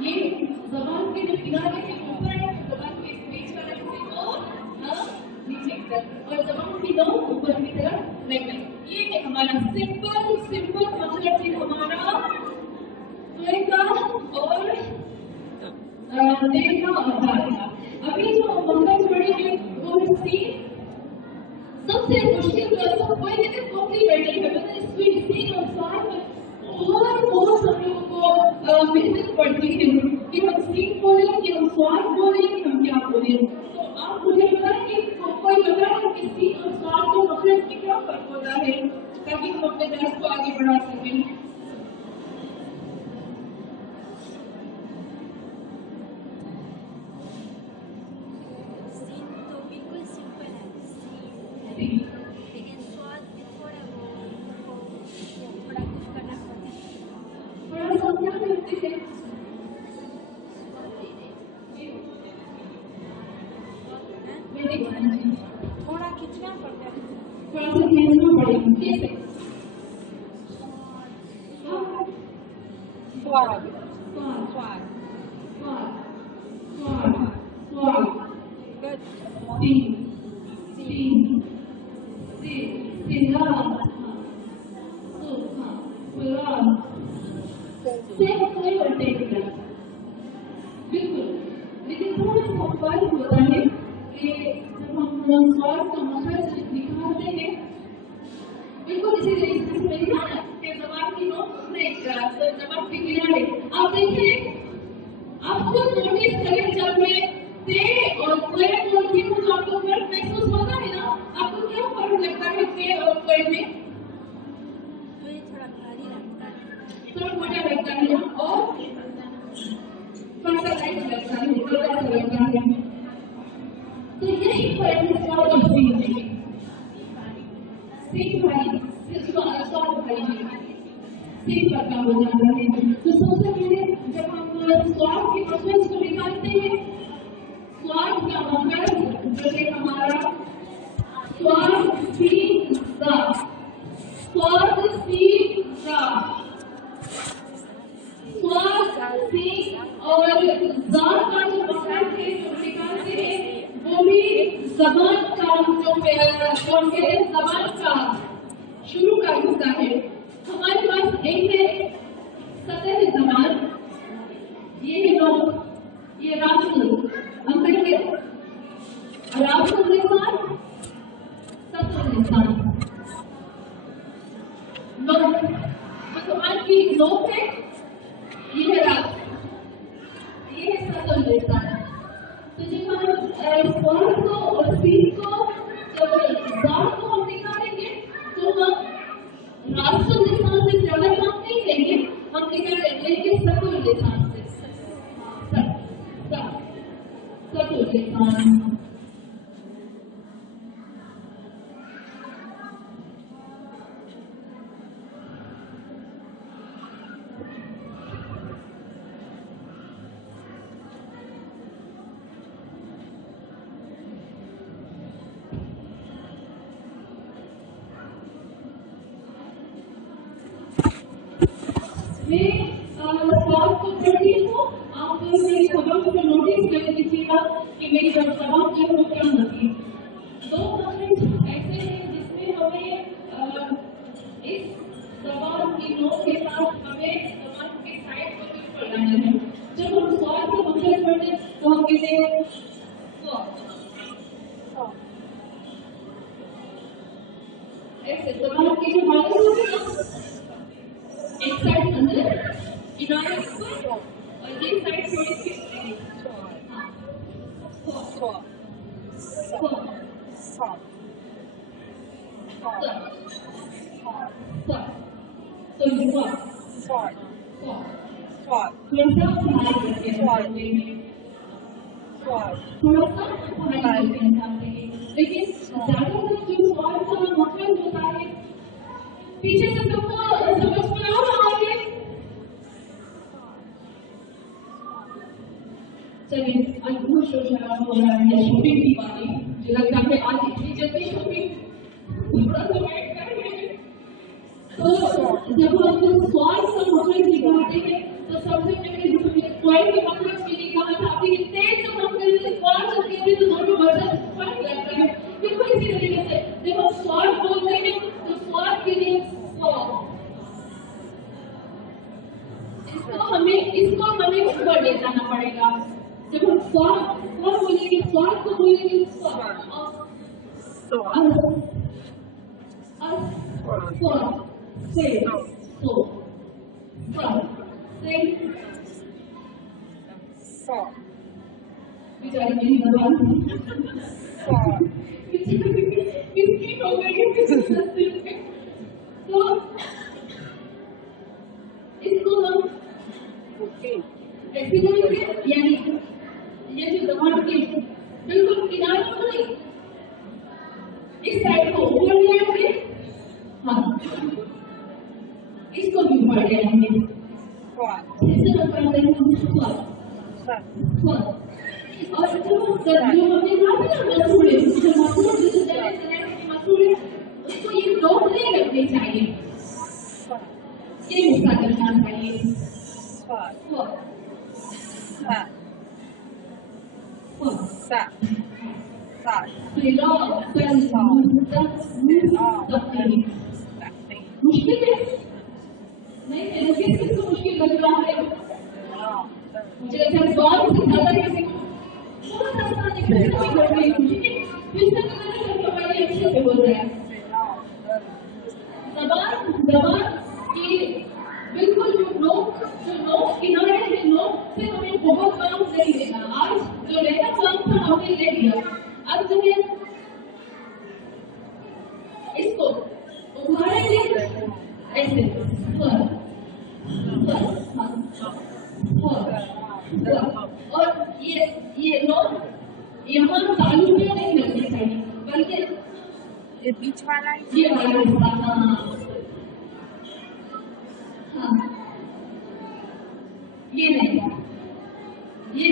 ये जबान के जो किनारे के ऊपर नहीं, ये है हमारा सिंपल मतलब कि हमारा का और देह का आधार था। अभी जो मंगल जोड़ी है वो सी सबसे मुश्किल तो कोई नहीं कॉम्प्लीमेंटरी है, मतलब स्वीट सी और साथ में बहुत हम लोगों को मेहनत पड़ती है कि हम सीख बोले, कि हम स्वाद बोले, कि हम क्या बोले। तो आप मुझे बताएं कि कोई बताए कि सीख और स्वाद को मतलब में क्या फर्क होता है, ताकि हम अपने दर्द को आगे बढ़ा सकें। लेकिन स्वाद थोड़ा कुछ करना पड़ता है। थोड़ा सा क्या करते हैं, थोड़ा खींचना पड़ता है, थोड़ा सा खींचना पड़ेगा। कैसे? स्वाद बिल्कुल, लेकिन थोड़ा सा फर्क होता है कि जब हम स्वाद का मखरज निकालते हैं, बिल्कुल इसी तरीके से नहीं ना कि जबान की नोक में जबान के किनारे आप देखिए, आप खुद नोटिस करें जब मैं ते और क्वे बोलती हूँ तो आपको फर्क महसूस होता है ना? आपको क्या फर्क लगता है ते और क्वे में? मुझे थोड़ा भारी लगता है, थोड़ा मोटा लगता है और थोड़ा सा लाइट लगता है, थोड़ा सा लगता है। तो यही फर्क है स्वाद और सीख में। सीख भारी, स्वाद भारी, सीख पर काम हो जाता है। तो सबसे पहले जब हम स्वाद के मखरज को निकालते हैं, स्वाद का मखरज जो है हमारा स्वाद सीख का, स्वाद सीख का, स्वाद सीख और जात का जो मखरज है जो निकालते हैं वो भी जबान का जो जबान का शुरू का हिस्सा है। हमारे पास एक है सतह जबान, ये है लोग, ये राष्ट्र अंदर के राष्ट्र निशान, सतह निशान, लोग जबान की लोग है, ये है राष्ट्र, ये है सतह निशान। तो जब हम स्वाद को और सीख को जब दांत को हम निकालेंगे तो हम राष्ट्र निशान से ज्यादा काम नहीं लेंगे, हम लेंगे सतुल निशान से, सतुल निशान। स्वाद को पढ़ती हूँ, आप मेरी खबरों को नोटिस कर लीजिएगा कि मेरी जबान जो है वो क्या होती है। दो मखरज ऐसे हैं जिसमें हमें इस जबान की नोक के साथ हमें जबान के साइड को बिल्कुल लाना है। जब हम स्वाद को मखरज पढ़ते हैं तो हम कहते हैं ऐसे जबान की जो हालत होगी ना, एक साइड अंदर किनारे पर और ये साइड थोड़ी सी लेकिन ज्यादातर जो स्वाद का मखरज होता है, पीछे से सबको समझ में आ रहा है। चलिए आज बहुत शोर हो रहा है शॉपिंग की बातें, मुझे लगता है आज इतनी जल्दी शॉपिंग थोड़ा सा वेट कर रहे हैं। तो जब हम स्वाद का मखरज निकालते हैं तो सबसे पहले स्वाद के मखरज के लिए कहा था कि तेज जब हम स्वाद करते हैं तो दोनों वर्जन फर्क लगता है। बिल्कुल इसी तरीके से जब हम स्वाद बोलते हैं बोलेंगे बेचारी मेरी जबान किसकी हो गई तो इसको हम ऐसे बोलेंगे, यानी ये जो जबान के बिल्कुल किनारे को नहीं, इस साइड को ऊपर ले आएंगे, हाँ इसको भी ऊपर ले आएंगे, इससे ऊपर ले आएंगे, और जो हमने कहा था ना मसूड़े, जो मसूड़े मसूड़े उसको ये डॉट नहीं रखने चाहिए, ये हिस्सा करना चाहिए, मुश्किल है नहीं, मेरे किसको मुश्किल लग रहा है, मुझे अच्छा सवाल से ज्यादा किसी को बहुत आसान है, फिर से कर रही हूँ, ठीक है, फिर से करके बड़ी अच्छे से बोल रहे हैं, जबान की बिल्कुल जो नोक किनारे से नोक से हमें बहुत काम नहीं लेना, आज जो लेना काम था हमने ले लिया, अब जो है इसको उठाएंगे ऐसे और ये नोक यहाँ तालू में नहीं लगने चाहिए, बल्कि ये बीच वाला ये वाला हिस्सा, हाँ ये नहीं ये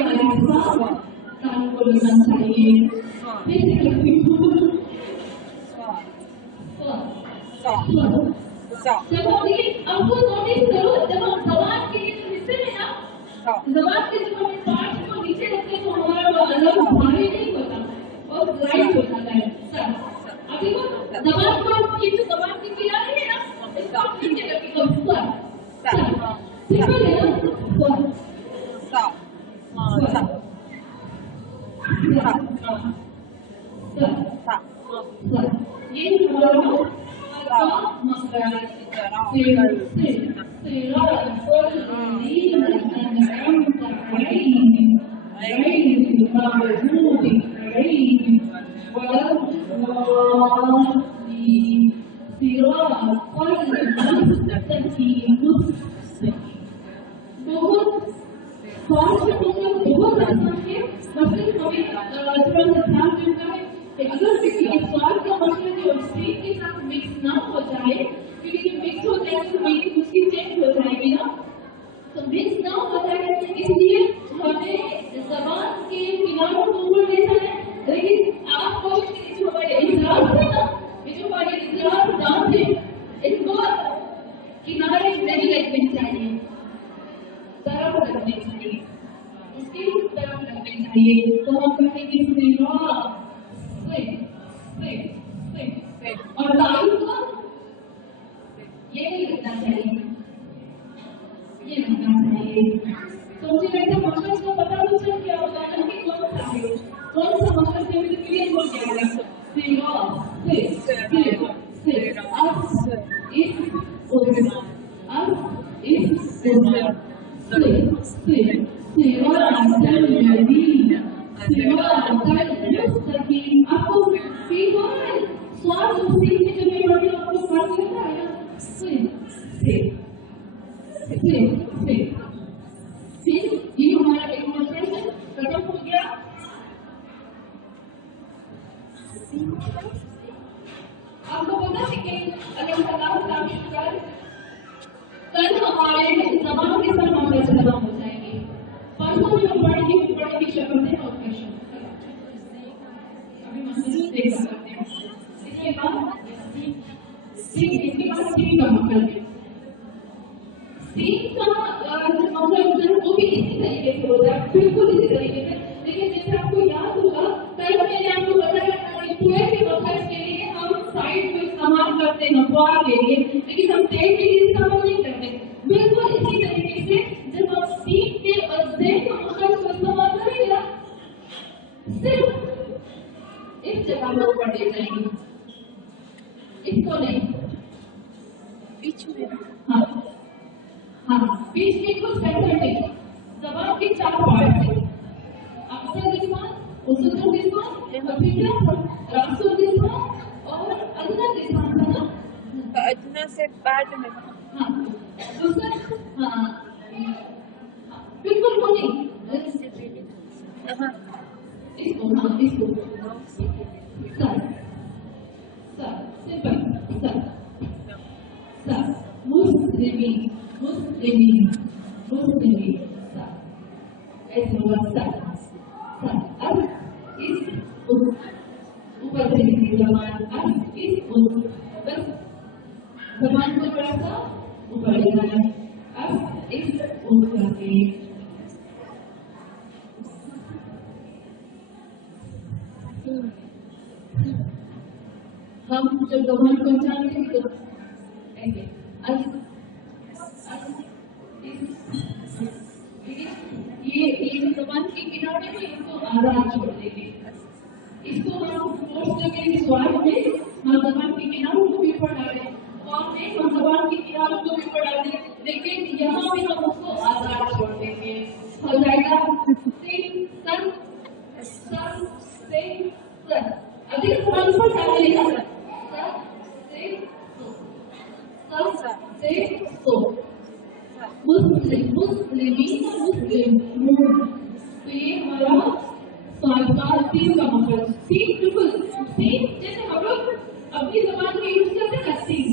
वाला हिस्सा तालू को लगना चाहिए, फिर से करती हूँ, चलो देखिए आपको नोटिस करो, जब हम जबान के हिस्से में ना, जबान के जब हम पार्ट को नीचे रखते हैं तो हमारा वो अलग भारी नहीं होता और राइट हो जाता है, अभी वो जबान को ये जो जबान के किनारे है ना, इसको आप नीचे रखिएगा, सिंपल है ना, ये हमारा बहुत आसान है, मतलब हमें थोड़ा सा ध्यान देना है कि अगर किसी स्वाद का मसला जो स्टेट के साथ मिक्स ना हो जाए, क्योंकि जब मिक्स हो जाए तो मीनिंग उसकी चेंज हो जाएगी ना, तो मिक्स ना हो जाए इसलिए हमें जबान के किनारों को ऊपर लेना है, लेकिन आप कोशिश कीजिए जो हमारे इजरात है ना, ये जो हमारे इजरात दांत है इनको किनारे नहीं लगने चाहिए, तरफ लगने चाहिए, इसकी तरफ लगने चाहिए, तो हम कहेंगे और तालू को ये नहीं लगना चाहिए, ये लगना चाहिए, तो मुझे लगता है मकसद को पता तो चल गया होगा ना कि कौन सा मकसद है, मुझे क्लियर हो गया है, आपको फील हो रहा है स्वाद सीखने के लिए बड़ी आपको स्वाद लगता है ना, फिर ये हमारा डेमोन्स्ट्रेशन खत्म हो गया, आपको पता है कि अगर कल हमारे जबान के साथ हमारे खत्म हो जाएंगे, परसों में हम बड़ी की शक्ल में ऑपरेशन अभी मसले देख सकते हैं, इसके बाद सीन का मतलब है, सीन का मतलब वो भी इसी तरीके से होता है, बिल्कुल इसी तरीके से, लेकिन जैसे आपको याद होगा कल मैंने आपको बताया पूरे के वक्त के लिए हम साइड में इस्तेमाल करते हैं अखबार के लिए, लेकिन हम तेल के लिए इस्तेमाल नहीं करते, बिल्कुल इसी तरीके से जब हम सीन के और जेन का मखरज को इस्तेमाल करेंगे ना नहीं, इसको नहीं, बीच में हाँ हाँ बीच में कुछ सेंटर नहीं, जबान के 4 पार्ट है, अक्सर लिसान, उसुर लिसान, अफीदा, रासुल लिसान और अदना लिसान है ना? तो अदना से बाद में हाँ उसर, हाँ बिल्कुल वो नहीं, इसको हाँ इसको sir sir simple sir sir मुस्लिमीन मुस्लिमीन मुस्लिमीन सर ऐसे होगा सर सर अब इस ऊपर से लिखी जबान अब इस बस जबान को थोड़ा सा ऊपर ले जाना अब इस करके हम जब जबान को पहचानते हैं तो ऐसे ये जो जबान के किनारे में इसको आजाद छोड़ देंगे, इसको हम फोर्स करके स्वाद में हम जबान के किनारों को भी ऊपर डालें और में हम जबान के किनारों को भी ऊपर डालें, लेकिन यहाँ में हम उसको आजाद छोड़ देंगे, हो जाएगा Singh sir sir Singh sir. अभी जबान पर डालेगा मुस्लिम मुस्लिमीन मुस्लिमून, तो ये हमारा स्वाद तीन का मतलब तीन बिल्कुल तीन जैसे हम लोग अपनी जबान में यूज करते हैं ना तीन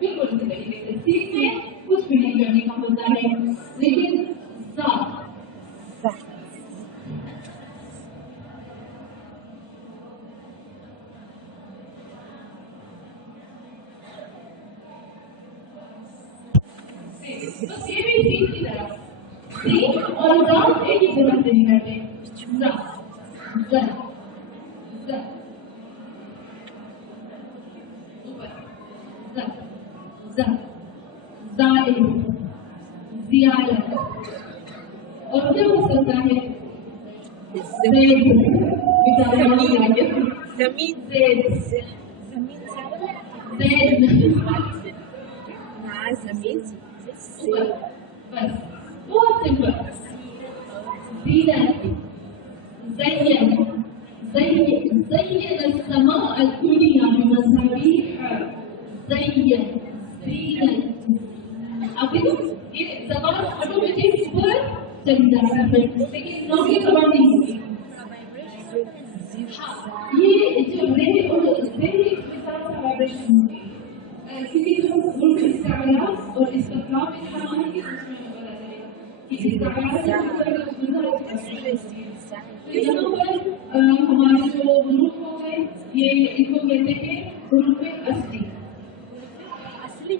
बिल्कुल इसी तरीके से तीन में कुछ भी नहीं करने का होता है, लेकिन बस ये भी तीन की तरह तीन और दाल एक ही जगह से निकलते हैं, और क्या हो सकता है बस बहुत सिंपल زين السماء الدنيا بمصابيح زين अब देखो ये जबान ऑटोमेटिक ऊपर चली जाती है, लेकिन नौकरी जबान नहीं होती। ये जो रे और रे विशाल सा वाइब्रेशन होती है, क्योंकि जो मुल्क इस्तेमाल और इस्तेमाल में हमारे की उसमें बता देगा कि इस्तेमाल से तो यहाँ पर हमारे जो ग्रुप हो गए ये इनको कहते हैं ग्रुप में असली असली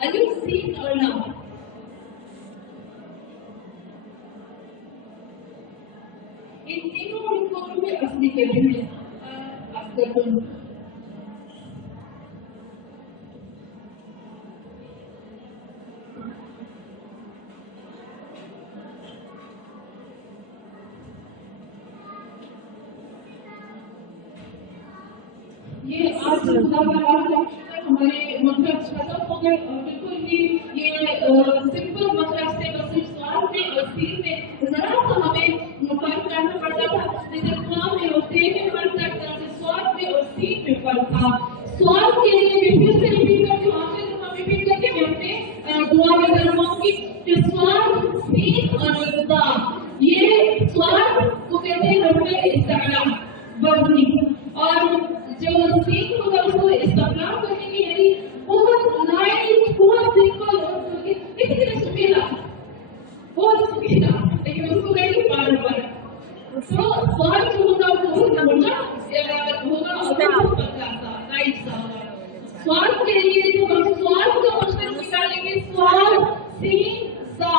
अलिफ सीन और लाम इन तीनों को में असली कहते हैं। ये आज हमारे मतलब खत्म हो गए और बिल्कुल ही ये सिंपल मतलब से बस स्वाद में और सीन में जरा सा हमें फर्क करना पड़ता था, जैसे स्वाद में और तेल में फर्क करता था, स्वाद में और सीन में फर्क था। स्वाद के लिए मैं फिर से रिपीट करती हूँ, आखिरी दफा रिपीट करके मैं अपने दुआ में करवाऊंगी कि स्वाद सीन और रज़ा, ये स्वाद को कहते हैं रफ़े इस्तेमाल वज़नी, और जो सीख होगा उसको इस्तेमाल करने की यानी बहुत लाइट बहुत सिंपल लेकिन सुबीला बहुत सुबीला, लेकिन उसको कहेंगे बार बार तो स्वाद जो होगा वो होगा होगा पतला सा लाइट सा। स्वाद के लिए जो हम स्वाद का मकसद निकालेंगे स्वाद सीन सा,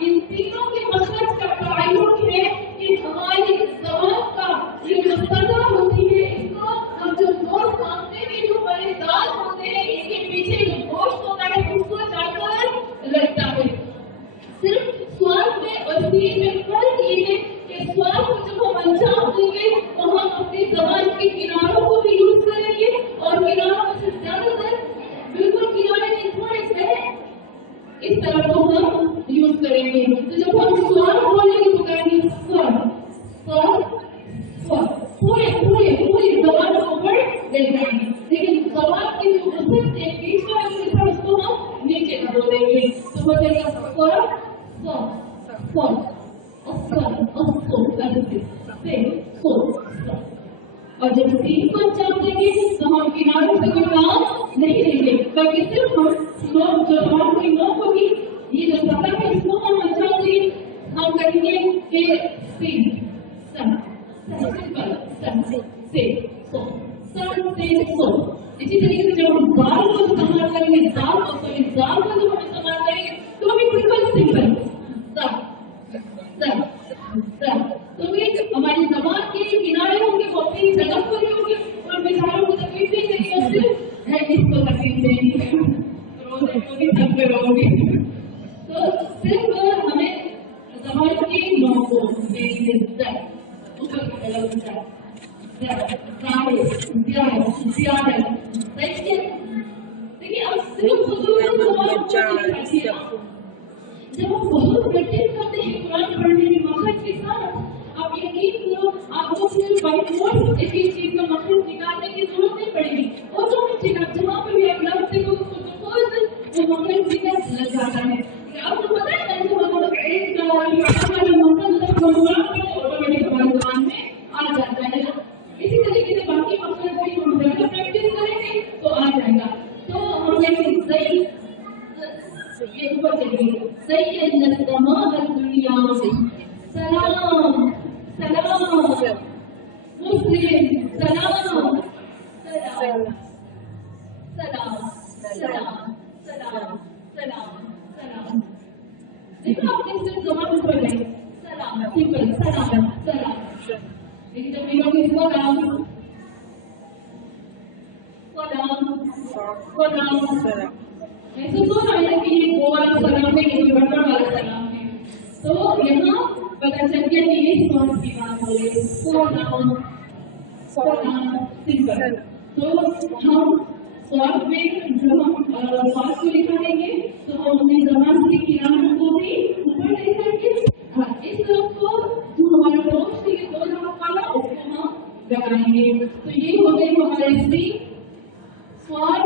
इन तीनों के मकसद का ताल्लुक है कि हमारी जबान का ये जो सदा होती है इसको हम जो नोट मांगते हैं और जब सीन को अंजाम देंगे तो हम किनारों से कोई काम नहीं लेंगे, बल्कि सिर्फ हम स्लोप जो हमारी कोई नोक होगी, ये जो सफर है इसको हम अंजाम देंगे, हम करेंगे कि सीन सन सिंपल सन से सो। इसी तरीके से जब हम दाल को इस्तेमाल करेंगे, दाल को जब हम इस्तेमाल करेंगे तो भी बिल्कुल सिंपल तो ये हमारी जबान के किनारे होंगे, वो अपनी जगह पर ही होंगे और बेचारों को तकलीफ नहीं देंगे, और सिर्फ है इसको तकलीफ देंगे, रोजे को भी थक पे रहोगे। तो सिर्फ हमें जबान के नोक को देंगे ऊपर की तरफ देखिए अब सिर्फ जब हम बहुत प्रैक्टिस करते हैं कुरान पढ़ने की मकसद के साथ, आप यकीन करो आपको सिर्फ बाइक मोड एक एक चीज का मकसद निकालने की जरूरत नहीं पड़ेगी, ऑटोमेटिक आप जहाँ पे भी आप लगते हो वो मकसद निकल लग जाता है। आपको पता है ना जो हमारा एक मकसद ऑटोमेटिक हमारे जबान में आ जाता है। इसी तरीके से बाकी मकसद भी हम ज्यादा प्रैक्टिस करेंगे तो आ जाएगा। तो हम सही ये ऊपर चलिए सही दुनिया सलाम सलाम मुस्लिम सलाम सलाम सलाम सलाम सलाम सलाम सलाम। देखो आपने सिर्फ जबान ऊपर गए सलाम सिंपल सलाम सलाम, लेकिन जब मिलोगे सलाम सलाम सलाम ऐसे तो ना है कि ये वो वाला सलाम है, ये बड़ा वाला सलाम है। तो यहाँ पता चल गया कि ये सॉन्ग की बात हो रही है सलाम सलाम सिंपल। तो हम स्वाद में जब हम स्वाद को लिखाएंगे तो हम अपनी जबान के किनारों को भी ऊपर ले जाएंगे। इस तरफ को जो हमारा दोस्त के दो तरफ वाला उसको हम लगाएंगे। तो ये हो गई हमारे स्पीक स्वाद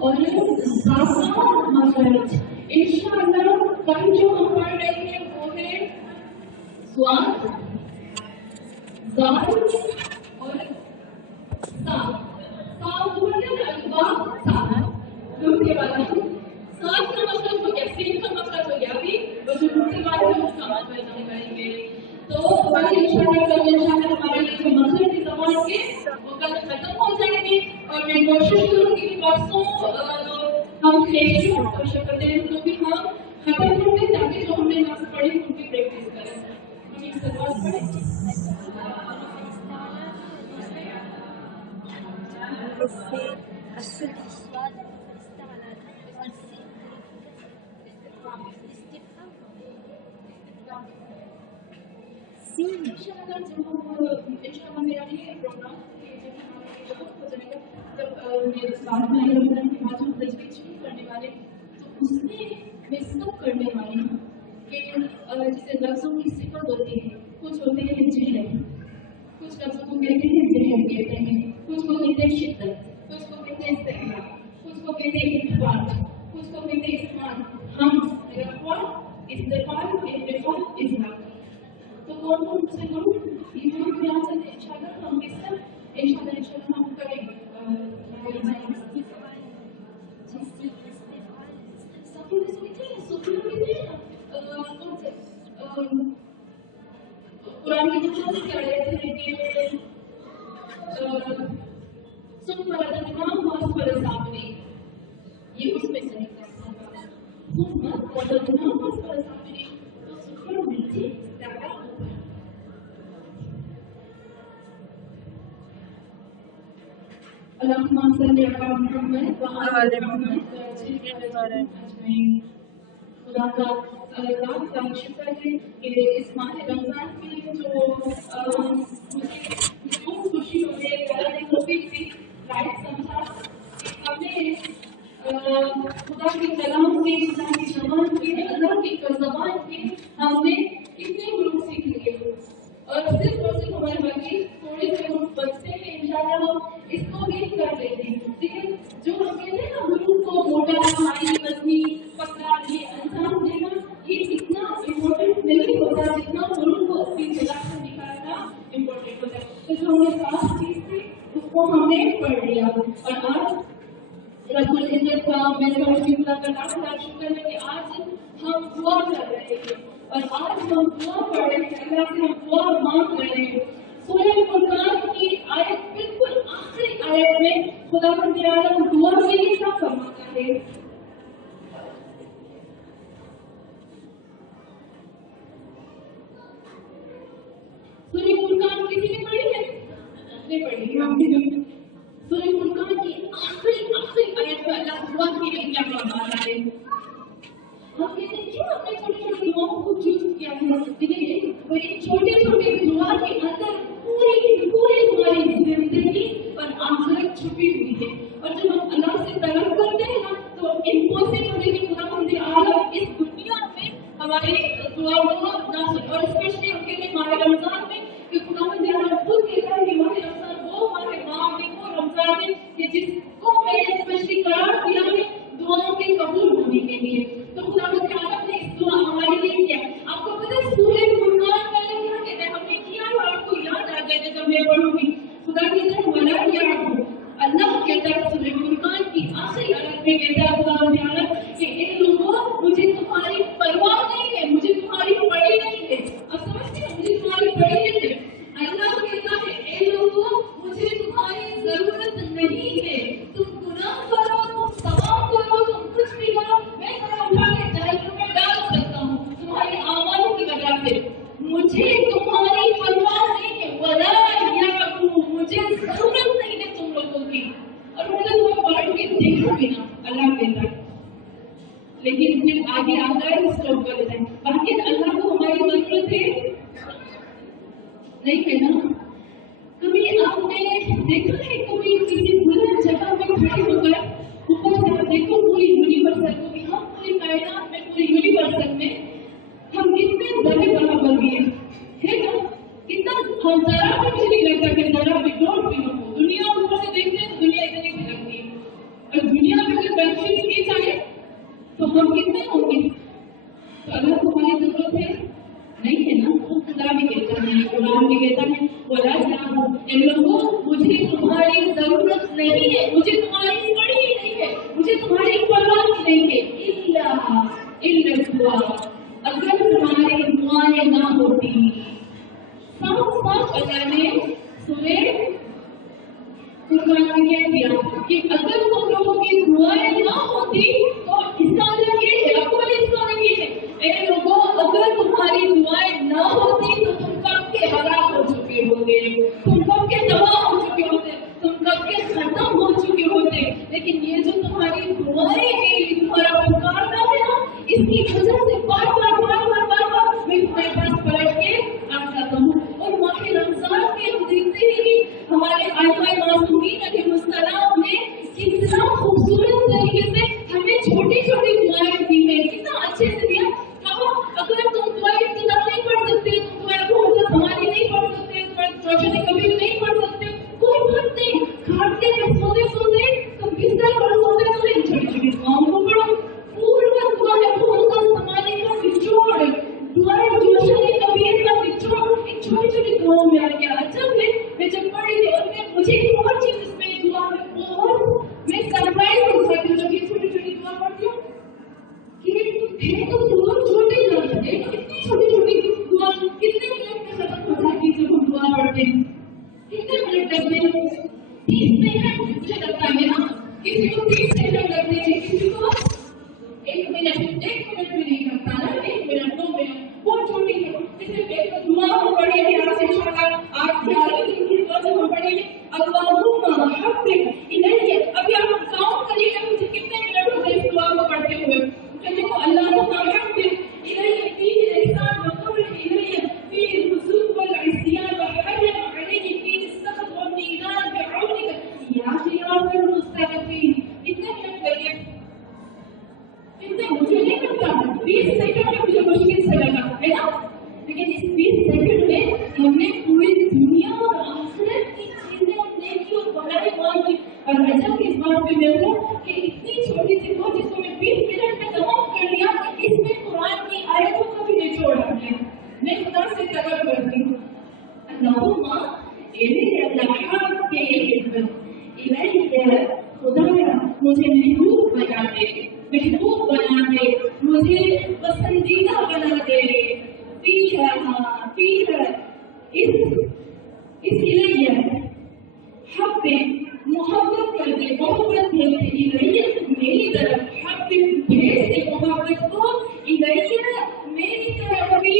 और मखरज। इंशाअल्लाह कल जो हम पढ़ रहे हैं वो है स्वाद दाल और उसके बाद स्वाद का मतलब हो गया, सीन का मतलब हो गया, अभी वो जो दूसरी बात है उसका मतलब हम करेंगे। तो इंशाअल्लाह हमारे लिए जो मखरज की जबान के वो कल खत्म हो जाएंगे और मैं कोशिश करूंगी कि परसों हम तो भी हम खत्म करेंगे ताकि जो हमने यहाँ पढ़ी उनकी प्रैक्टिस करें। हम एक सवाल पढ़ेंगे इंशाअल्लाह मेरा ये प्रोग्राम हो जाएगा जब मेरे साथ में रमजान के बाद हम तजवीज़ शुरू करने वाले तो उसमें मैं सब करने वाली हूँ कि जैसे लफ्ज़ों की सिफत होती है, कुछ होते हैं जहर, कुछ लफ्ज़ों को कहते हैं जहर कहते हैं, कुछ को कहते हैं शिद्दत, कुछ को कहते हैं इस्तेमाल, कुछ को कहते हैं इत्तिफाक, कुछ को कहते हैं इस्तेमाल, हम इस्तेमाल इस्तेमाल तो कौन कौन से लोग ये हम यहाँ से इंशाअल्लाह हम इंशाअल्लाह हम करेंगे। कुरान की जो क्या कहते हैं कि सुन पर इमाम वास पर सामने ये उसमें से निकलता है सुन पर इमाम वास पर सामने तो सुन पर नीचे अल्लाहुम्मा सल्ली अला मुहम्मद व आले मुहम्मद। खुदा का लाख लाख शुक्र है कि इस माह रमजान में जो मुझे बहुत खुशी हो रही है, अल्लाह ने तौफीक दी, राइट समझा कि हमने खुदा के कलाम के, खुदा की ज़बान के, अल्लाह की ज़बान के हमने कितने ग्रुप सीख लिए और सिर्फ हमारे बाकी थोड़े से ग्रुप बचते हैं। इंशाअल्लाह हम इसको भी कर लेते हैं, लेकिन जो हम कहते हैं ना ग्रुप को मोटा भारी पतली पतला ये अंजाम देना ये इतना इम्पोर्टेंट नहीं होता जितना ग्रुप को अपनी जगह से निकालना इम्पोर्टेंट होता है। तो जो हमें खास चीज थी وہ ہم نے پڑھ لیا. اور آج رب العزت کا میں سمجھتی ہوں کا لاکھ شکر ہے کہ آج ہم دعا کر رہے ہیں اور آج ہم دعا پڑھ رہے ہیں, اللہ سے ہم دعا مانگ رہے ہیں. سورہ فرقان کی آیت بالکل آخری آیت میں خدا تعالیٰ دعا کے لیے کیا فرماتا ہے؟ سورہ فرقان کسی نے پڑھی ہے؟ نہیں پڑھی. سورہ فرقان کی آخری آیت میں اللہ دعا کے لیے کیا فرماتا ہے؟ آپ کہتے ہیں کیوں ہم نے چھوٹی چھوٹی دعاؤں کو چوز کیا ہے؟ لیکن چھوٹے چھوٹے دعا کے اندر پوری ہماری زندگی اور آخرت چھپی ہوئی ہے. اور جب ہم اللہ سے طلب کرتے ہیں نا تو امپاسبل ہے کہ خدا ہم اعلیٰ اس دنیا میں ہماری دعا کو نہ سن. اور اسپیشلی ہم کہتے ہیں ماہ رمضان میں کہ خدا ہم اعلیٰ خود کہتا ہے کہ ماہ رمضان وہ ہمارے معاملے کو رمضان ہے کہ جس کو میں نے اسپیشلی قرار دیا ہے دعاؤں کے قبول ہونے کے لیے. تو خدا تعالیٰ نے اس دعا ہمارے لیے کیا. آپ کو پتہ ہے سورہ فرقان میں کیا کہتے ہیں؟ ہم نے کیا اور آپ کو یاد آ جائے جب میں پڑھوں گی. خدا کہتا ہے ولا یعبد, اللہ کہتا ہے سورہ فرقان کی آخری آیت میں کہتا ہے خدا تعالیٰ کہ اے لوگوں مجھے تمہاری پرواہ نہیں ہے, مجھے تمہاری پڑی نہیں ہے. آپ سمجھتے ہیں مجھے تمہاری پڑی نہیں ہے. اللہ کہتا ہے اے لوگوں مجھے تمہاری ضرورت نہیں ہے. تم گناہ کرو, تم ثواب کرو, تم کچھ بھی کرو, میں تمہیں اٹھا کے جہنم میں ڈال سکتا ہوں تمہارے اعمالوں کی وجہ سے. مجھے تمہاری پرواہ نہیں ہے. ولا یعبد, مجھے ضرورت نہیں ہے تم لوگوں کی. اور مجھے تم پڑھ کے دیکھو بھی نا, اللہ کہتا ہے. لیکن پھر آگے آتا ہے اسٹاپ کرتا ہے. باقی اللہ کو ہماری ضرورت ہے نہیں ہے نا. کبھی آپ نے دیکھا ہے کبھی کسی بلند جگہ میں کھڑے ہو کر اوپر سے آپ دیکھو پوری یونیورسل کو بھی, ہم پوری کائنات میں پوری یونیورسل میں ہم کتنے ذرے برابر بھی ہے نا. کتنا ہم ذرا بھی مجھے نہیں لگتا کہ ذرا بھی ڈوٹ بھی ہو. دنیا اوپر سے دیکھتے ہیں دنیا اتنی سی لگتی ہے اور دنیا میں اگر کنفیوز کی جائے تو ہم کتنے ہوں گے. تو اللہ کو ہماری ضرورت ہے نہیں ہے نا. خدا بھی کہتا ہے, قرآن بھی کہتا ہے ولا یعبد, ان لوگوں مجھے تمہاری ضرورت نہیں ہے, مجھے تمہاری پڑی نہیں ہے, مجھے تمہاری پرواہ نہیں ہے. الا الدعاء, اگر تمہاری دعائیں نہ ہوتی. صاف اللہ نے سورہ فرقان میں کہہ دیا کہ اگر تم لوگوں کی دعائیں نہ ہوتی تو اس کا مطلب یہ ہے, آپ کو اس کا مطلب یہ ہے اے لوگوں اگر تمہاری دعائیں نہ ہوتی تو تم کب کے ہلاک ہو چکے ہوتے, تم کب کے تباہ ہو چکے ہوتے, تم کب کے ختم ہو چکے ہوتے. لیکن یہ جو تمہاری دعائیں ہیں, یہ تمہارا پکارنا ہے نا, اس کی وجہ سے بار بار میں تمہارے پاس پلٹ کے آ جاتا ہوں. اور ماہ رمضان کے ہم دیکھتے ہیں کہ ہمارے آئمہ معصومین علیہ السلام نے کتنا خوبصورت طریقے سے ہمیں چھوٹی چھوٹی دعائیں دی ہیں, کتنا اچھے سے دیا. اگر تم دعائیں ابتدا نہیں پڑھ سکتے, تم دعائیں بہت ہماری نہیں پڑھ سکتے, روشنی کبھی بھی نہیں پڑھ سکتے, کوئی بات نہیں. کھاتے میں سوتے تم بستر پر سوتے چھوٹی چھوٹی دعاؤں کو پڑھو. پورا دعا ہے بہت کا زمانے کا نچوڑ, دعائیں روشنی طبیعت کا نچوڑ ایک چھوٹی چھوٹی دعاؤں میں آ گیا. اچھا میں جب پڑھی تھی اور مجھے ایک اور چیز اس میں دعا میں بہت میں سرپرائز ہو سکتی ہوں جب یہ چھوٹی چھوٹی دعا پڑھتی ہوں کہ تو دعا چھوٹے لگتے ہیں, اتنی چھوٹی چھوٹی دعا کتنے منٹ میں ختم ہو جاتی ہے جب ہم دعا پڑھتے ہیں. کتنے منٹ لگتے ہیں؟ 30 سیکنڈ مجھے لگتا ہے نا. کسی کو 30 سیکنڈ لگتے ہیں, کسی کو 1 منٹ بھی نہیں لگتا نا. 1 منٹ 2 منٹ بہت چھوٹی ہے. جیسے دعا ہم پڑھیں گے آج انشاءاللہ, آج 11 دن کی دعا سے ہم پڑھیں گے اللہم حبب الیہ. ابھی آپ کاؤنٹ کریے گا مجھے کتنے منٹ ہو گئے اس دعا کو پڑھتے ہوئے. اللہم حبب الیہ فیہ الاحسان وقرب الیہ فیہ الحضور والعصیان وحرم علیہ فیہ السخط والنیران بعونک یا غیاث المستغیثین. کتنے منٹ لگے؟ مجھے نہیں لگتا 20 سیکنڈ میں مجھے مشکل سے لگا ہے نا. لیکن اس 20 سیکنڈ میں ہم نے پوری دنیا اور آخرت کی چیزیں دیکھی اور بغیر مان کی. اور اچھا اس بات پہ میں ہوں کہ اتنی چھوٹی سی بات جس کو میں 20 منٹ میں تمام کر لیا, اس میں قرآن کی آیتوں کا بھی نچوڑ آ گیا. میں خدا سے طلب کرتی ہوں اللہم اے اللہ کے خدمت. الہی خدایا مجھے محبوب بنا دے، محبوب بنا دے، مجھے پسندیدہ بنا دے. فیها اس الہی حب محبت کر دے، محبت بھیج دے الہی میری طرف، حب بھیج دے محبت کو الہی میری طرف بھی.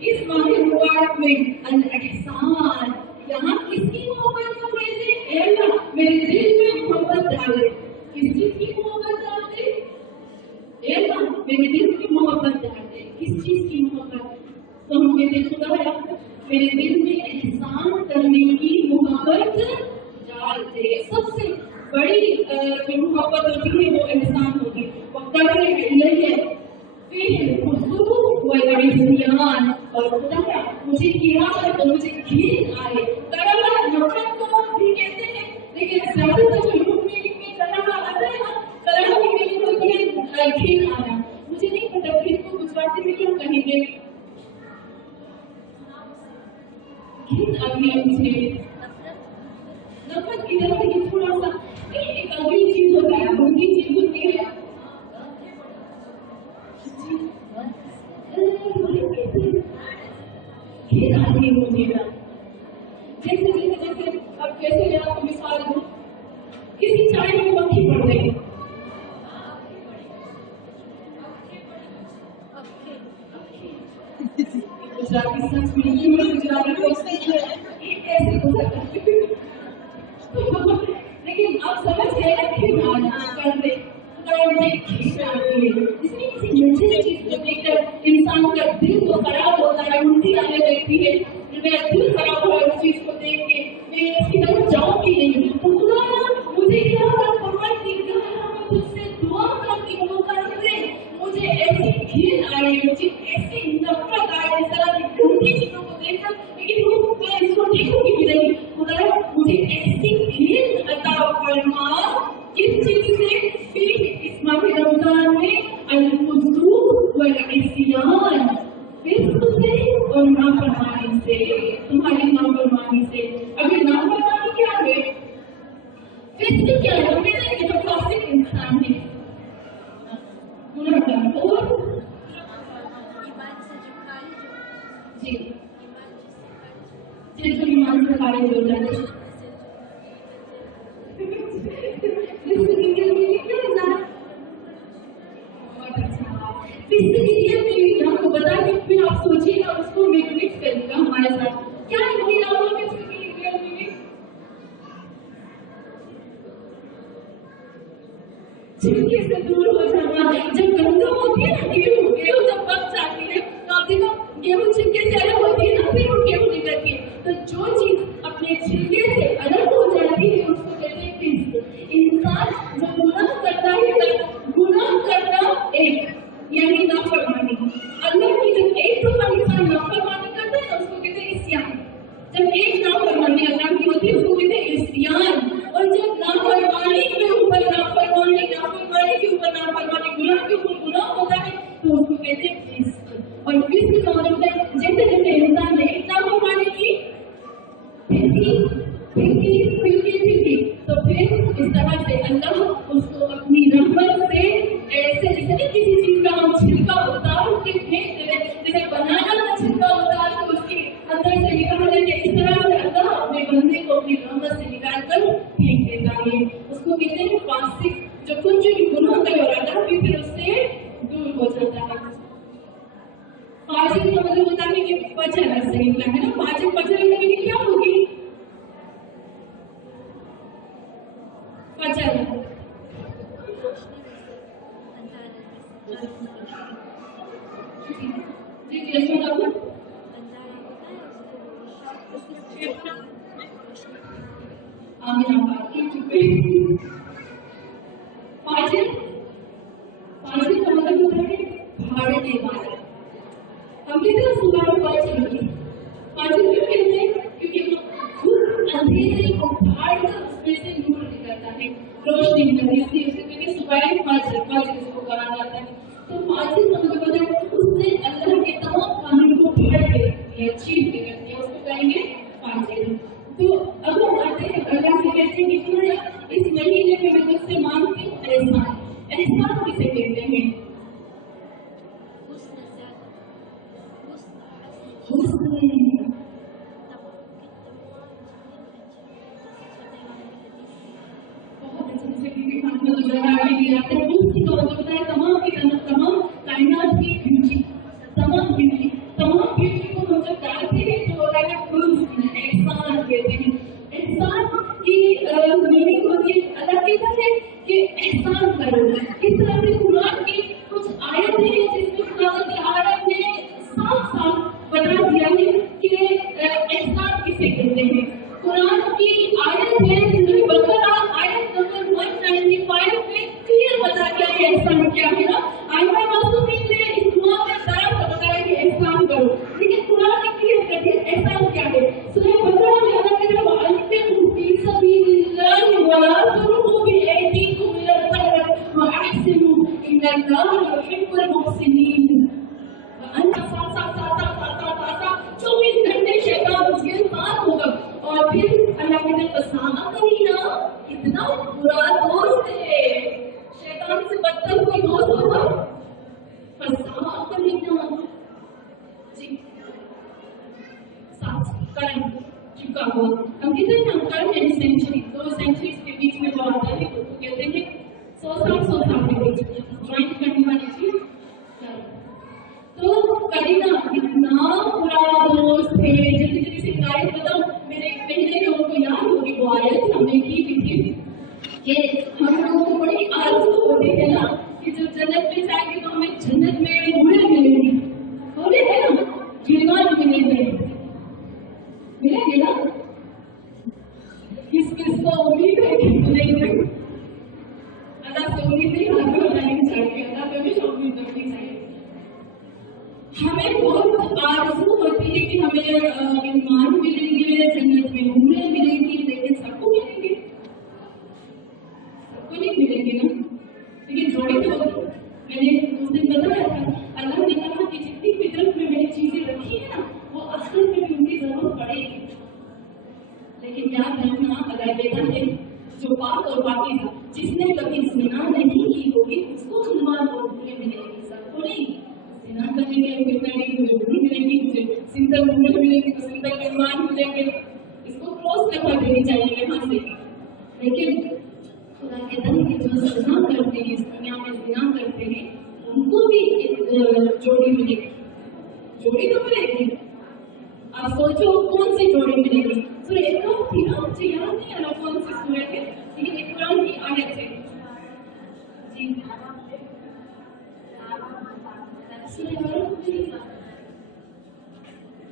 اس ماہ مبارک میں الاحسان، یہاں کس کی محبت کو بھیجے؟ اے اللہ میرے دل میں محبت ڈالے. کس چیز کی محبت ڈال دے؟ اے اللہ میرے دل میں محبت ڈال دے. کس چیز کی محبت؟ تو ہم کہتے خدا میرے دل میں احسان کرنے کی محبت ڈال دے. سب سے بڑی جو محبت ہوتی ہے وہ احسان ہوتی ہے. وہ کرنے کے لیے پھر خصوص والعصیان، اور خدا مجھے گراہٹ اور مجھے گھن آئے. کڑوا نفرت کو بھی کہتے ہیں، لیکن زیادہ تر جو لوگ میں کڑوا آتا ہے نا، کڑوا کی میری ہوتی ہے گھن آنا. مجھے نہیں پتا گھن کو گجراتی میں کیوں کہیں گے. گھن آگے مجھے نفرت کی طرف یہ تھوڑا سا ایک اگلی چیز ہوتی ہے، بری چیز ہوتی ہے. گھن آتی ہے مجھے نا. جیسے اب کیسے میں آپ کو مثال دوں، کسی چائے میں مکھی پڑ گئی، گجراتی سچ میں یہ میں گجراتی کو ایسے گزر لیکن آپ سمجھ گئے گھن آنا کر دے. اس میں کسی نجی چیز کو دیکھ کر انسان کا دل تو خراب ہوتا ہے، الٹی آنے لگتی ہے. میرا دل خراب ہوا اس چیز کو دیکھ کے، میں اس کی طرف جاؤں گی نہیں. تو خدا مجھے کیا فرمائے کہ میں تجھ سے دعا کرتی ہوں کہ مجھے ایسی گھن آئے، مجھے ایسی نفرت آئے اس طرح کی گندی چیزوں کو دیکھ کر، لیکن میں اس کو دیکھوں گی بھی نہیں. خدا مجھے ایسی گھن عطا فرما. کس چیز سے؟ پھر اس ماہ رمضان میں الفسوق والعصیان، فسق سے اور نافرمانی سے، تمہاری نافرمانی سے. اگر نافرمانی کیا ہے، فسق کیا ہے؟ یہ تو فاسق انسان ہے، گناہگار. اور جی جو ایمان سے خارج ہو جاتے ہیں. آپ کو بتا کہ پھر آپ سوچیے گا، اس کو مکس کرے گا ہمارے ساتھ. کیا چھلکے سے دور ہو جانا. جب گندم ہوتی ہے نا، گیہوں جب پک جاتی ہے تو آپ دیکھو گیہوں چھلکے سے الگ ہوتی ہے نا، پھر وہ گیہوں نکلتی ہے. تو جو چیز اپنے چھلکے سے الگ ہو جاتی ہے اس کو کہتے ہیں فسق. انسان جو گناہ کرتا ہے، گناہ کرنا ایک یعنی نافرمانی. اللہ کی جب ایک دفعہ انسان نافرمانی کرتا ہے اس کو کہتے ہیں عصیان. جب ایک نافرمانی اللہ کی ہوتی ہے اس کو کہتے ہیں عصیان. اور جب نافرمانی کے اوپر نافرمانی، نافرمانی کے اوپر نافرمانی، گناہ کے اوپر گناہ ہوتا ہے تو اس کو کہتے ہیں فسق. اور فسق کا مطلب ہے جیسے جیسے انسان نے ایک نافرمانی کی تو پھر اس طرح سے اللہ اس کو اپنی رحمت سے ایسے جیسے کسی چیز کا ہم چھلکا اتار کے پھینک دیتے، جیسے بنانا کا چھلکا اتار کے اس کے اندر سے نکال دیتے، اس طرح سے اللہ اپنے بندے کو اپنی رحمت سے نکال کر پھینک دیتا ہے. اس کو کہتے ہیں فاسق، جو کچھ بھی گناہ کرے اور اللہ بھی پھر اس سے دور ہو جاتا ہے. فاجر کا مطلب ہوتا ہے کہ فجر سے نکلا ہے نا. فجر میں کیا ہوگی؟ فجر فاجر کا مطلب ہوتا ہے بھاڑنے والا. ہم کہتے ہیں صبح میں فاجر ہوگی. فاجر کیوں کہتے ہیں؟ کیونکہ اندھیرے کو پھاڑ کر اس میں سے نور نکلتا ہے، روشنی نکلتی ہے. اس لیے اسے کہتے ہیں صبح فاجر اس کو کہا جاتا ہے. تو فاجر کا مطلب ہوتا ہے اس نے اللہ کے تمام قانون کو پھاڑ کے رکھ دیا، چھین کے رکھ دیا، اس کو کہیں گے فاجر. تو اب ہم آتے ہیں اللہ کے کہتے ہیں کہ اس مہینے میں میں تجھ سے مانگتی ہوں احسان. احسان کسے کہتے ہیں؟ تمام کائنات کی بیوٹی، تمام بیوٹی کو ہم جب ڈالتے ہیں تو احسان کہتے ہیں. احسان کی میننگ ہوتی ہے، اللہ کہتا ہے کہ احسان کرو. اس طرح سے قرآن کی کچھ آیتیں ہیں جس میں خدا تعالیٰ نے صاف صاف بتا دیا ہے کہ احسان کسے کہتے ہیں. قرآن کی آیت ہے سورہ بقرہ آیت نمبر 195 میں کلیئر بتا دیا کہ احسان کیا ہے. آئمہ معصومین نے اس دعا میں ذرا سا بتایا کہ احسان کرو، لیکن قرآن نے کلیئر کر دیا احسان کیا ہے. سورہ بقرہ میں اللہ کہتا ہے وَأَنفِقُوا فِي سَبِيلِ اللَّهِ وَلَا تُلْقُوا بِأَيْدِيكُمْ إِلَى التَّهْلُكَةِ وَأَحْسِنُوا إِنَّ اللَّهَ يُحِبُّ الْمُحْسِنِينَ. 24 گھنٹے شیطان اس کے ساتھ ہوگا اور پھر اللہ کے اتنا برا دوست ہے، شیطان سے بدتر کوئی دوست ہوگا. جی کرم چکا ہوا ہم کہتے ہیں ہم کرم ہے سینچری، 2 سینچریز کے بیچ میں جو آتا ہے وہ کہتے ہیں 100 سال کے بیچ میں جوائنٹ کرنے والی چیز. تو کرینا اتنا برا دوست ہے. جلدی سے آیت بتاؤ، میرے پہلے لوگوں کو یاد ہوگی وہ آیت ہم نے کی تھی کہ ہم لوگوں کو بڑی آرزو ہوتی ہے نا کہ جو جنت میں جائیں گے تو ہمیں جنت میں گھوڑے ملیں گے. گھوڑے ہے نا، جلوان ملیں گے، ملیں گے نا. کس کو امید ہے کہ ملیں گے؟ اللہ سے امید نہیں ہمیں بتانی چاہیے، اللہ پہ بھی امید رکھنی چاہیے. ہمیں بہت آرزو ہوتی ہے کہ ہمیں ایمان ملیں گے، جنت میں گھوڑے ملیں گی، لیکن سب کو ملیں گے؟ سب کو نہیں ملیں گے نا. لیکن جوڑے تو میں نے اس دن بتایا تھا اللہ نے کہا کہ جتنی فطرت میں میں نے چیزیں رکھی ہیں نا وہ اصل میں بھی ان کی ضرورت پڑے گی. لیکن یاد رکھنا اللہ کہتا ہے جو پاک اور پاکیزہ جس نے کبھی زنا نہیں کی ہوگی اس کو مسلمان اور گھوڑے ملیں گے، سب کو نہیں. زنا کرنے کے مجھے گھوڑے ملیں گی، مجھے سندر گھوڑے ملیں گے تو سندر کے ایمان ملیں گے. اس کو کلوز کروا دینی چاہیے یہاں سے. لیکن خدا کہتا ہے کہ جو زنا کرتے ہیں، اس دنیا میں زنا کرتے ہیں، ان کو بھی جوڑی ملے گی. جوڑی تو ملے گی. آپ سوچو کون سی جوڑی ملے گی. سورہ احقاف تھی نا، مجھے یاد نہیں آ رہا کون سی سورہ ہے، لیکن ایک قرآن کی آیت ہے. جی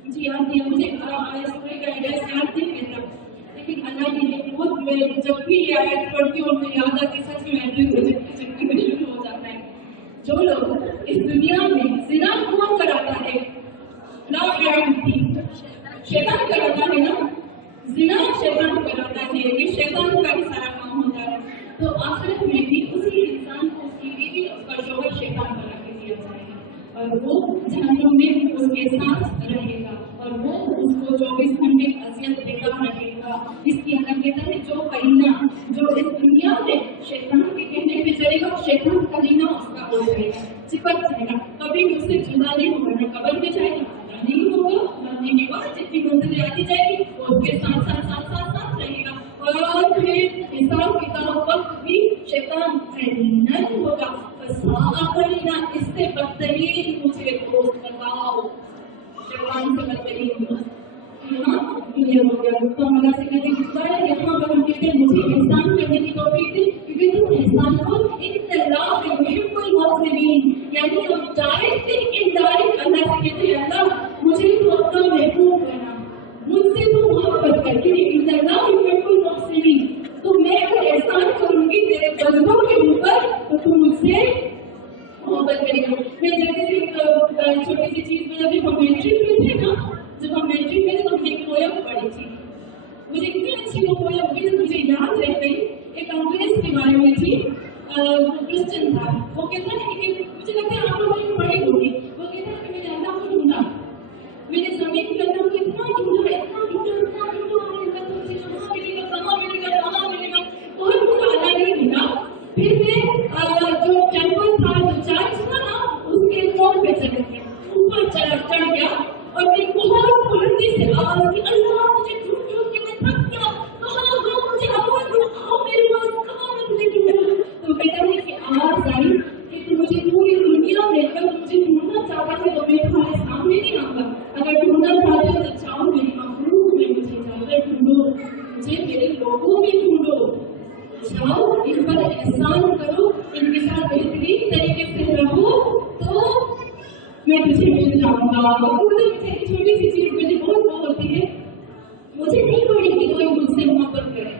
مجھے یاد نہیں ہے، مجھے سورہ کا ایڈریس یاد نہیں ہے، لیکن اللہ نے بہت جب بھی یہ آیت پڑھتی ہوں میں یاد آتی سچ میں ایڈریس چکتی میں شروع ہو جاتا ہے. جو لوگ اس دنیا میں زنا کون کراتا ہے؟ شیطان کراتا ہے نا. زنا شیطان کراتا ہے، یہ شیطان کا ہی سارا کام ہوتا ہے. تو آخرت میں بھی اسی انسان کو اس کی بیوی اور اس کا شوہر شیطان بنا کے دیا جائے گا اور وہ جہنم میں اس کے ساتھ رہے گا اور وہ اس کو 24 گھنٹے اذیت دیتا رہے گا. اس کی اللہ کہتا ہے جو کرینہ جو اس دنیا میں شیطان کے کہنے پہ چلے گا شیطان کرینہ اس کا ہو جائے گا، چپک جائے گا، کبھی بھی اس سے جدا نہیں ہوگا، نہ قبر میں جائے گا نہیں ہوگا. مرنے کے بعد جتنی منزلیں آتی جائے گی وہ اس کے ساتھ رہے گا. اور پھر حساب کتاب وقت بھی شیطان کرینہ ہوگا. بس کرینہ اس سے بدترین مجھے دوست بتاؤ، شیطان سے بدترین دوست یہاں دنیا ہو گیا. تو ہم اللہ سے کہتے ہیں یہاں پر ہم کہتے ہیں مجھے احسان کرنے کی توفیق دے، کیونکہ تم احسان کو اللہ یحب المحسنین، یعنی ہم ڈائریکٹ انڈائریکٹ اللہ سے کہتے ہیں اللہ مجھے تو اپنا محبوب بنا، مجھ سے تو محبت کر کے اللہ یحب المحسنین. تو میں اگر احسان کروں گی تیرے قدموں کے اوپر تو تم مجھ سے محبت کرے گا. میں جیسے چھوٹی سی چیز میں جب ہم میٹرک میں تھے نا، جب ہم میٹرک میں تو ہم نے ایک پویم پڑھی تھی. مجھے اتنی اچھی وہ پویم ہوگی مجھے یاد رہ گئی. ایک انگریز کے بارے میں تھی، کرسچن تھا. وہ کہتا ہے کہ مجھے لگتا ہے آپ لوگوں نے پڑھی ہوگی. وہ کہتا ہے کہ میں نے اللہ کو ڈھونڈا، میں نے زمین کے اللہ کو اتنا ڈھونڈا، اتنا ڈھونڈا، اتنا ڈھونڈا، مجھے کہاں ملے گا، کہاں ملے گا، کہاں को भी ढूंढो, जाओ इन पर एहसान करो, इनके साथ बेहतरीन तरीके से रहो, तो मैं तुझे मिल जाऊंगा। छोटी सी चीज मुझे बहुत होती है, मुझे नहीं पड़ी कि कोई मुझसे मोहब्बत करे,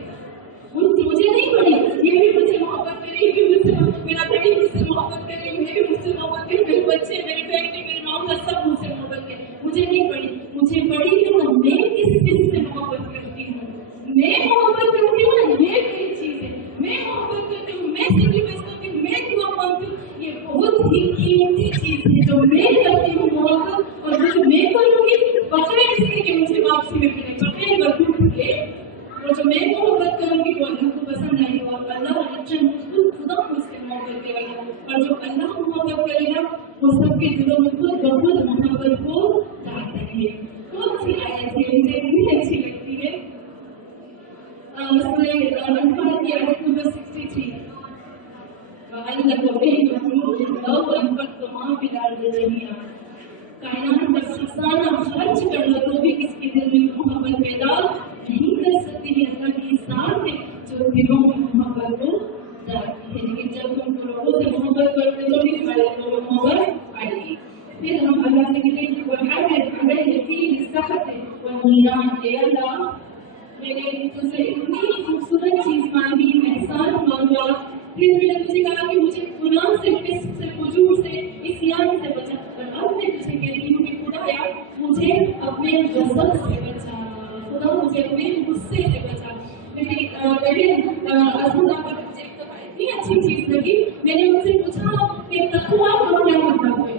मुझे नहीं पड़ी ये भी मुझसे मोहब्बत करे, ये भी मुझसे, मेरा बेटी मुझसे मोहब्बत करे, ये भी मुझसे मोहब्बत करे, मेरे बच्चे, मेरी बेटी, मेरी माँ का सब मुझसे मोहब्बत करे, मुझे नहीं पड़ी। मुझे पड़ी कि मैं किस चीज से मोहब्बत करती हूँ, मैं मोहब्बत करती हूँ, ये मेरी चीज है, मैं मोहब्बत करती हूँ, मैं सेक्रीफाइस करती हूँ, मैं दुआ मांगती हूँ, ये बहुत ही कीमती चीज है जो मैं करती हूँ मोहब्बत, और जो मैं करूँगी बगैर इसके कि मुझे वापसी में मिले, बगैर वजूद के, और जो मैं मोहब्बत करूँगी वो अल्लाह को पसंद आएगी, और अल्लाह खुदा मुझसे मोहब्बत करेगा, और जो अल्लाह मोहब्बत करेगा वो सबके दिलों में खुद बहुत मोहब्बत को डालता है। कौन सी आयत है मुझे इतनी अच्छी लगती है? अनफाल की आयत नंबर 63, कायनात का खजाना खर्च कर लो तो भी किसके दिल में मोहब्बत पैदा नहीं कर सकती है। अल्लाह की साथ है जो दिलों में मोहब्बत को डालती है, लेकिन जब तुम लोगों से मोहब्बत करते हो तो भी तुम्हारे दिलों में मोहब्बत आएगी। फिर हम अल्लाह से कहते हैं अल्लाह मैंने तुझसे इतनी खूबसूरत चीज मांगी, एहसान मांगा, फिर मैंने तुझे कहा कि मुझे गुनाह से, फिस्क से, फुजूर से, इस्यान से बचा, और अब मैं तुझे कहती हूँ कि खुदाया मुझे अपने गज़ब से बचा, खुदा मुझे अपने गुस्से से बचा। मुझे इतनी अच्छी चीज लगी, मैंने उनसे पूछा कि तक़वा का क्या मतलब है।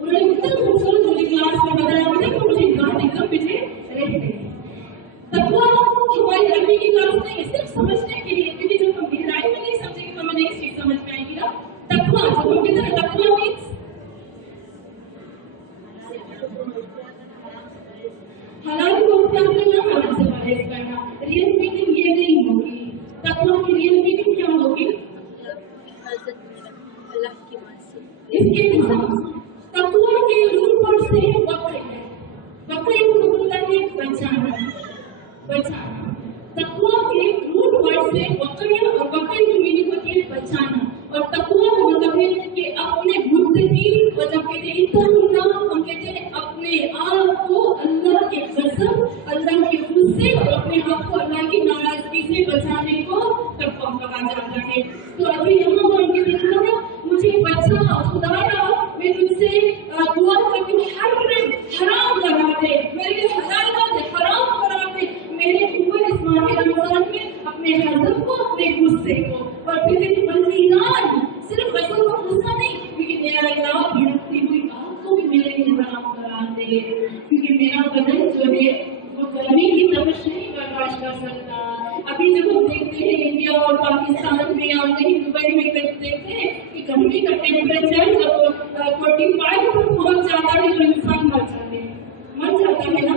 उन्होंने इतना खूबसूरत मुझे क्लास में बताया, मुझे बात एकदम पीछे रह गई। तक़वा हमारी अरबी की क्लास नहीं है, सिर्फ समझने के लिए, क्योंकि जब हम गहराई में नहीं समझेंगे तो हमें नई चीज समझ में आएगी ना। तक़वा जब हम कहते हैं तक़वा मीन्स हलाल को अख्तियार करना, हराम से परहेज करना। रियल मीनिंग ये नहीं होगी, तक़वा की रियल मीनिंग क्या होगी? इसके तक़वा के रूट वर्ड से वक़्र है, वक़्र को बोलता है बचाना, बचाना। तक़वा के रूट वर्ड से वक़्र, और वक़्र की मीनिंग होती है बचाना, और तक़वा का मतलब है कि अपने गुस्से और जब कहते हैं इतना हम कहते हैं अपने आप को अल्लाह के गज़ब, अल्लाह के गुस्से और अपने आप को अल्लाह की नाराजगी से बचाने को तक़वा कहा जाता है। तो अभी यहाँ पर उनके देखना मुझे बचा खुदाया, मैं तुझसे दुआ करती हूँ हराम करा दे, मेरे लिए हलाल ना दे, हराम करा दे मेरे ऊपर इस माह रमजान में अपने गज़ब को, अपने गुस्से को। और फिर सिर्फ गज़ब को गुस्सा नहीं, क्योंकि मेरा अल्लाह भड़कती हुई आग को भी मेरे लिए हराम करा दे, क्योंकि मेरा बदन जो है वो गर्मी की तपश नहीं बर्दाश्त कर सकता। अभी जब हम देखते हैं इंडिया और पाकिस्तान में या कहीं दुबई में देखते हैं कि गर्मी का टेम्परेचर जब 45 पर पहुंच जाता है तो इंसान मर जाता है ना।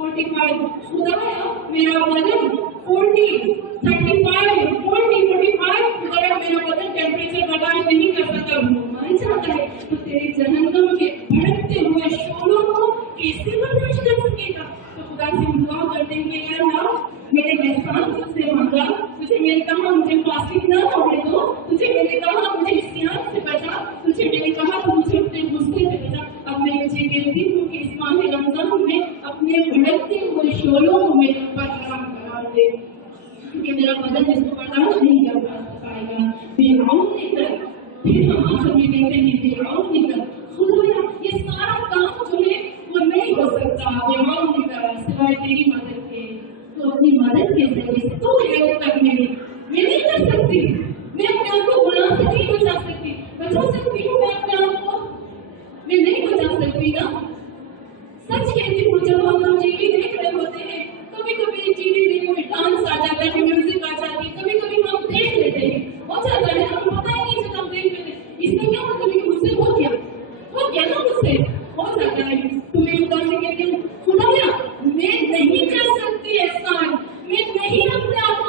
45 खुदाया मेरा बदन 40, 35, 40, 45 खुदाया मेरा बदन टेम्परेचर बर्दाश्त नहीं कर सकता, मर जाता है। तो तेरे जहन्नम के भड़कते हुए शोलों को कैसे बर्दाश्त कर सकेगा? तो खुदा से दुआ करते हैं कि या अल्लाह मेरे एहसान तुझसे मांगा, तुझे मैंने कहा मुझे फासिक न होने दो, तुझे मैंने कहा मुझे इस्यान से बचा, तुझे मैंने कहा तो मुझे अपने गुस्से से बचा। अब मैं तुझे कहती हूँ कि इस माह रमजान में अपने भड़कते हुए शोलों को मेरे ऊपर हराम करा दे, क्योंकि मेरा बदन इसको बर्दाश्त नहीं कर पाएगा। बेआउन निकल, फिर हम आखिर में कहते हैं बेआउन निकल, खुदाया ये सारा काम जो है वो नहीं हो सकता, बेआउन निकल सिवाय तेरी मदद के। तो अपनी मदद के जरिए से तो हेल्प कर मेरी, मैं नहीं कर सकती, मैं अपने आप को गुनाह से नहीं बचा सकती हूँ मैं अपने आप को, मैं नहीं बचा सकती ना। सच कहती हूँ, जब हम टीवी देख रहे होते हैं कभी कभी टीवी में कोई डांस आ जाता है, म्यूजिक आ जाती है, कभी कभी हम देख लेते हैं, हो जाता है हमें पता ही नहीं चलता, हम देख लेते हैं। इसमें क्या मतलब है मुझसे हो गया ना, मुझसे हो जाता है। तो मैं ऊपर से कहती हूँ खुदाया मैं नहीं कर सकती एहसान, मैं नहीं अपने आप को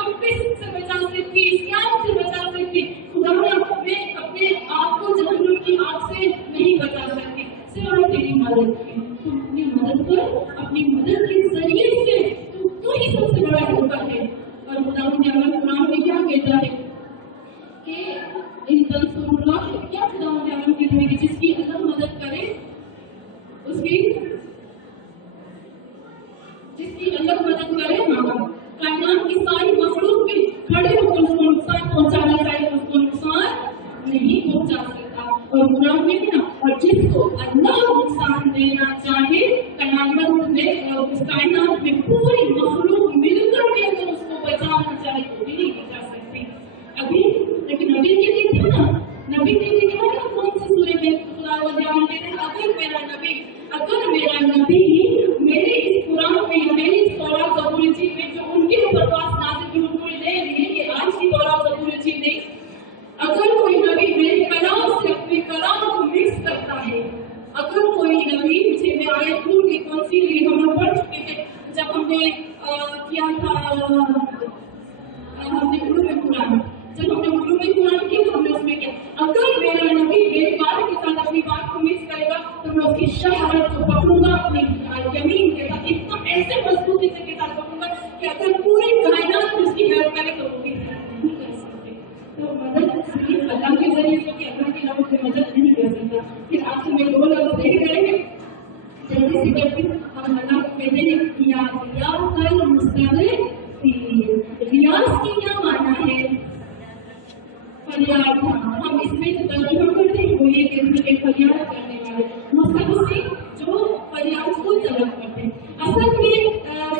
फरियाद था। हम इसमें जो तर्जुमा करते हैं वो ये कहते हैं फरियाद करने वाले मुस्तक़बिल से जो फरियाद को तलब करते हैं। असल में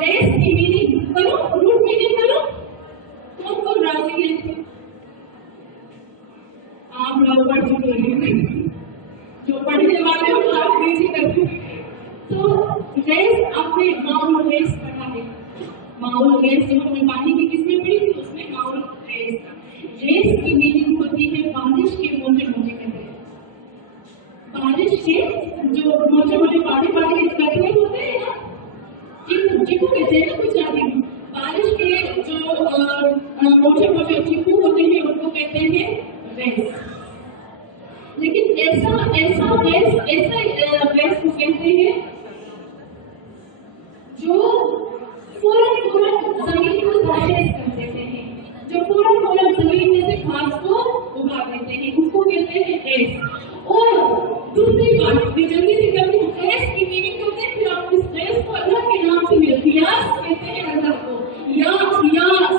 रेस की मीनिंग करो, रूट मीनिंग करो, कौन कौन राजी है? आप लोग पढ़ चुके हैं, जो पढ़ने वाले हो आप नीचे करते। तो रेस आपने माउल रेस पढ़ा है, माउल रेस जो हमने पानी की किसमें पढ़ी थी उसमें माउल रेस था। रेस की मीनिंग होती है बारिश के मोटे मोटे कतरे, बारिश के जो मोटे मोटे पानी पानी के कतरे होते हैं ना, चिप्पू कहते हैं ना कुछ आदमी, बारिश के जो मोटे मोटे चिप्पू होते हैं उनको कहते हैं रेस। लेकिन ऐसा रेस को कहते हैं जो फौरन जमीन को तहरीर कर देते हैं, जो फौरन जमीन में से घास को उगा देते हैं, उसको कहते हैं रेस। और दूसरी बात भी जल्दी से करते हैं, रेस की मीनिंग होते हैं, फिर आप इस रेस को अल्लाह के नाम से रियाज कहते हैं अल्लाह को, रियाज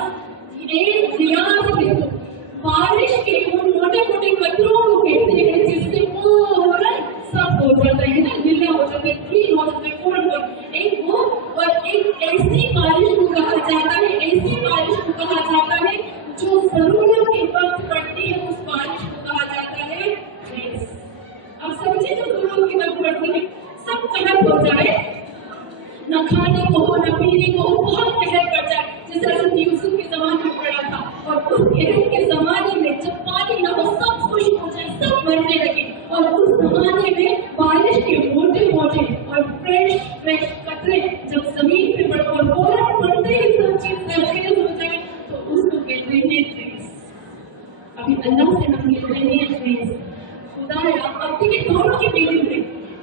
बारिश के उन मोटे मोटे कतरों को कहते हैं जिससे फौरन सब हो जाता है ना, गिला हो जाता है, ठीक हो जाता है फौरन एक वो। और एक ऐसी बारिश को कहा जाता है, ऐसी बारिश को कहा जाता है जो जरूरत के वक्त पड़ती है, उस बारिश को कहा जाता है रेस। अब समझे, जो जरूरत के वक्त पड़ती है, सब कहर हो जाए, न खाने को हो न पीने को हो, बहुत कहर पड़ जाए, जैसे हज़रत यूसुफ के ज़माने में पड़ा था। और उस कहर के ज़माने में जब पानी न हो, सब खुश्क हो जाए, सब मरने लगे, और उस ज़माने में बारिश के मोटे मोटे और फ्रेश कतरे जब जमीन पे पड़े और फौरन पड़ते ही सब चीज जर्जर हो जाए, तो उसको कहते हैं रेस। अभी अल्लाह से हम कहते हैं रेस। खुदाया, अब देखिए दोनों की मीनिंग है,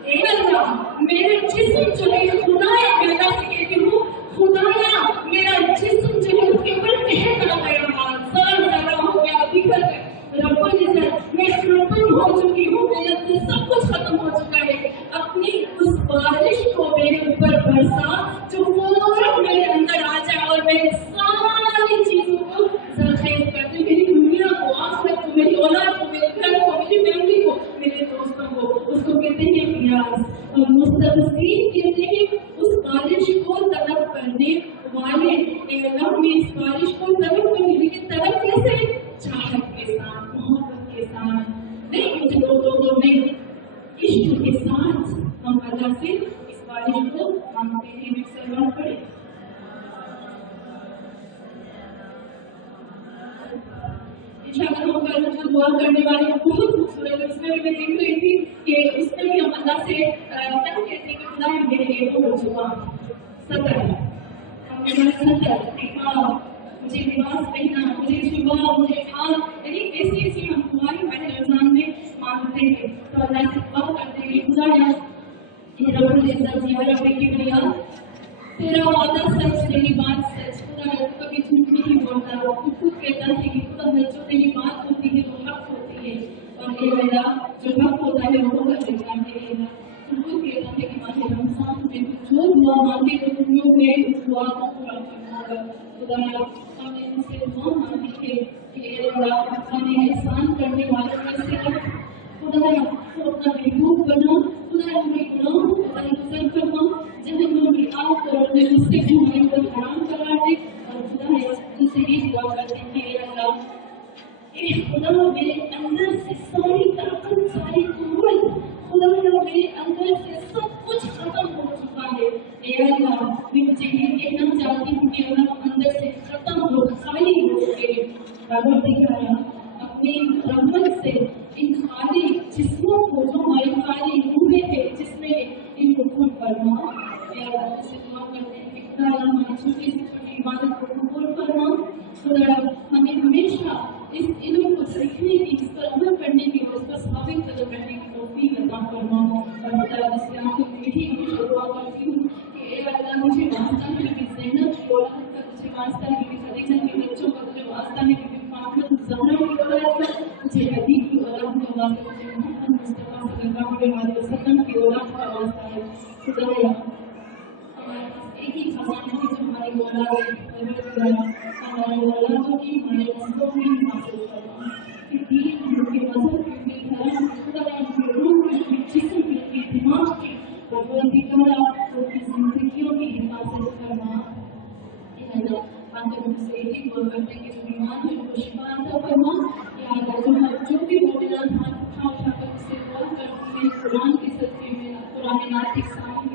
ए अल्लाह मेरे जिस्म जो है, खुदाया मैं अल्लाह से कहती हूँ, खुदाया मेरा जिस्म जो है उसके ऊपर कहर आ गया, साल ज़्यादा हो गया, बिखर गया, रब्बुल इज़्ज़त मैं खत्म हो चुकी हूँ, मेरे से सब कुछ खत्म हो चुका है। अपनी उस बारिश को मेरे ऊपर बरसा जो फौरन मेरे अंदर आ जाए और मेरे सारी चीजों को जरखेज कर दे, मेरी दुनिया को, आखिरत को, मेरी औलाद को, मेरे घर को, मेरी फैमिली को, मेरे दोस्तों को, उसको कहते हैं रियाज। और मुस्तक़बिल कहते हैं उस बारिश को तलब करने वाले, मैं इस बारिश को तलब करने, लेकिन तलब कैसे? चाहत के साथ, मोहब्बत के साथ, नहीं मुझे लोगों में इश्क के साथ हम अल्लाह से इस बारिश को मांगते हैं। सलवार पढ़े, इंशाअल्लाह हम कल जो दुआ करने वाले बहुत खूबसूरत है, उसमें भी मैं देख रही थी कि उसमें भी हम अल्लाह से क्या कहते हैं कि खुदा मेरे लिए हो चुका सतर, हमने सतर, मुझे लिबास पहना, मुझे जुबा, मुझे खान, यानी ऐसी ऐसी हम तुम्हारी पहले रमजान में मांगते हैं। तो अल्लाह से दुआ करते हैं, खुदा यार ये रब्बुल इज़्ज़त या रब्बे किबरिया, तेरा वादा सच, तेरी बात सच, खुदा यार कभी झूठ नहीं बोलता, तू खुद कहता है कि खुदा जो तेरी बात होती है वो हक होती है, और ये मेरा जो हक होता है वो कर देता है। तू खुद कहता है कि माह रमजान में जो दुआ मांगे तो तुम है उस दुआ को पूरा करना होगा। खुदा यार हमने तुमसे दुआ मांगी है कि अल्लाह हमें एहसान करने वालों में से रख, खुदा तो अपना महबूब बना, खुदा हमें गुनाहों को दरगुजर करना, जहन्नम की आग को अपने गुस्से को हमारे ऊपर हराम करा दे। और खुदा तुझसे ही दुआ करते हैं अल्लाह, खुदा मेरे अंदर से सारी ताकत, सारी कुव्वत, खुदा मेरे अंदर से सब कुछ खत्म हो चुका है। अल्लाह मैं मुझे ये कहना चाहती हूँ कि अल्लाह अंदर से खत्म हो, खाली हो चुके हैं। अपनी रहमत से इन खाली जिस्मों को, जो हमारे खाली रूहें थे जिसमें इनको खूब करना, से दुआ करते हैं कि खुदा हमारी छोटी सी छोटी इबादत को कबूल करना। खुदा हमें हमेशा इस इल्म को सीखने की, इस पर अमल करने की और इस पर साबित कदम रहने की तौफीक अता फरमा। और खुदा इसके आंखों में मीठी मीठी दुआ करती हूँ कि अल्लाह मुझे वास्ता में भी ज़ैनब की औलाद का, मुझे वास्ता में भी खदीजा के बच्चों का, मुझे वास्ता में भी फातिमा ज़हरा की औलाद का, मुझे हबीब की औलाद का वास्ता, मुझे मोहम्मद मुस्तफ़ा सल्लल्लाहु अलैहि वसल्लम की औलाद का वास्ता है। खुदा एक ही खजाना है जो हमारी औलाद है, हमारी औलादों की, हमारे नस्लों में हासिल करना। جو کرتے ہیں کہ بیمار ہیں ان کو شفا عطا فرما. یا اللہ جو بھی مومنات ہاتھ اٹھا کر اس سے دعا کرتی ہیں قرآن کے صدقے میں قرآن نعت کے سامنے